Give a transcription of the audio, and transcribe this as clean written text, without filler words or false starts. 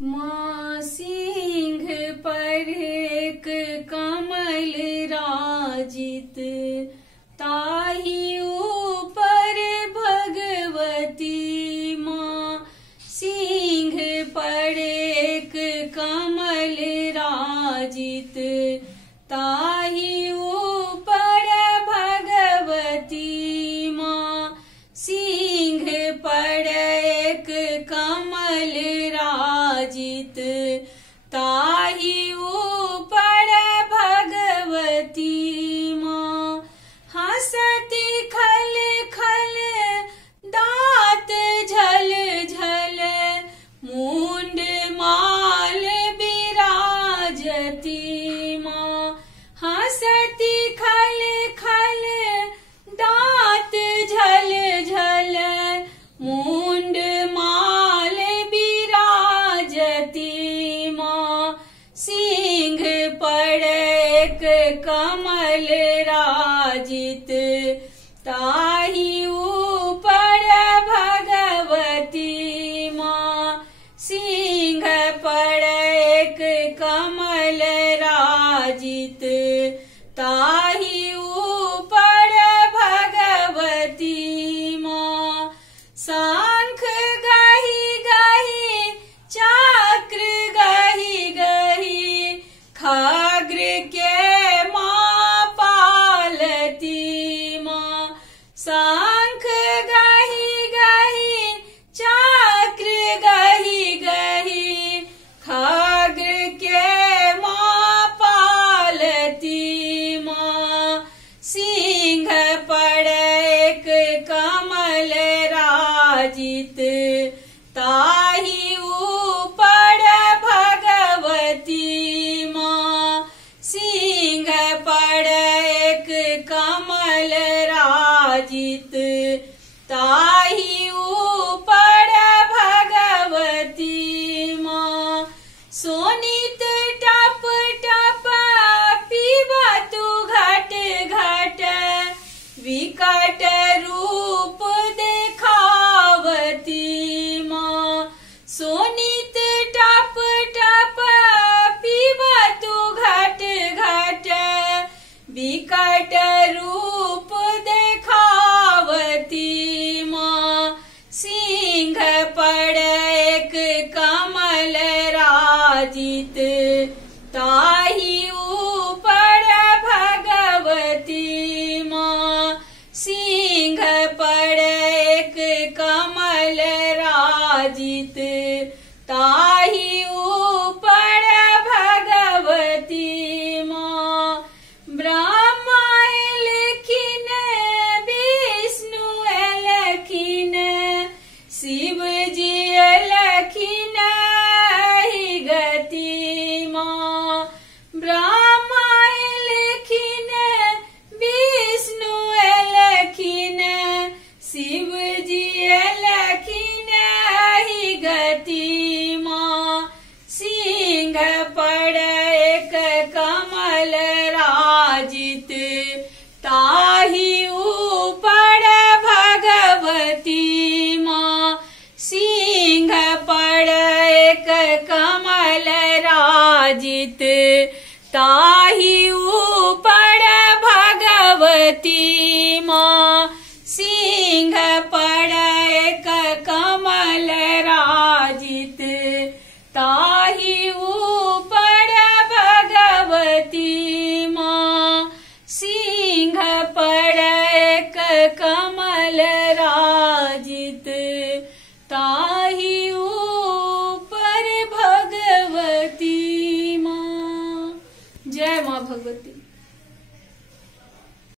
माँ सिंह पर एक कमल राजित, ताहि ऊपर भगवती। माँ सिंह पर एक कमल राजित, ताहि ऊपर भगवती। माँ सिंह पर एक कमल राजित, ताहि ऊपर भगवती। माँ हंसती खल खल दाँत झल झल, मुंड माल बिराजती। माँ हंसती खल खल दाँत झल झल, मुंड माल बिराजती। माँ सिंह पर एक कमल राजित, ताहि ऊपर भगवती। माँ सिंह पर एक कमल राजित, ताहि ऊपर भगवती। माँ शंख गहि गहि चक्र गहि गहि, खग्र के माँ पालती। माँ शंख गहि गहि चक्र गहि गहि, खग्र के माँ पालती। माँ सिंह पर एक कमल राजित, ताहि ऊपर भगवती। माँ सिंह पर एक कमल राजित, ताहि ऊपर भगवती। माँ सोनित टप टप पीबतु घट घट, विकट रूप देखावती। माँ सोनित टप टप पीबतु घट घट, विकट रूप देखावती। माँ सिंह पर एक कमल राजित, ताहि ऊपर भगवती। माँ सिंह पर एक कमल राजित, ताहि ऊपर भगवती। माँ ब्रह्मा एलखिन विष्णु एलखिन, शिव जी एलखिन एहि गति। माँ ब्रह्मा एलखिन विष्णु एलखिन, शिव जी एलखिन एहि गति। माँ सिंह पर एक कमल राजित, ताहि ऊपर भगवती। माँ सिंह पर एक कमल राजित, ताहि ऊपर भगवती। माँ सिंह पर एक कमल राजित, ताहि ऊपर भगवती। माँ सिंह पर एक कमल राजित, ताहि ऊपर भगवती। माँ जय माँ भगवती।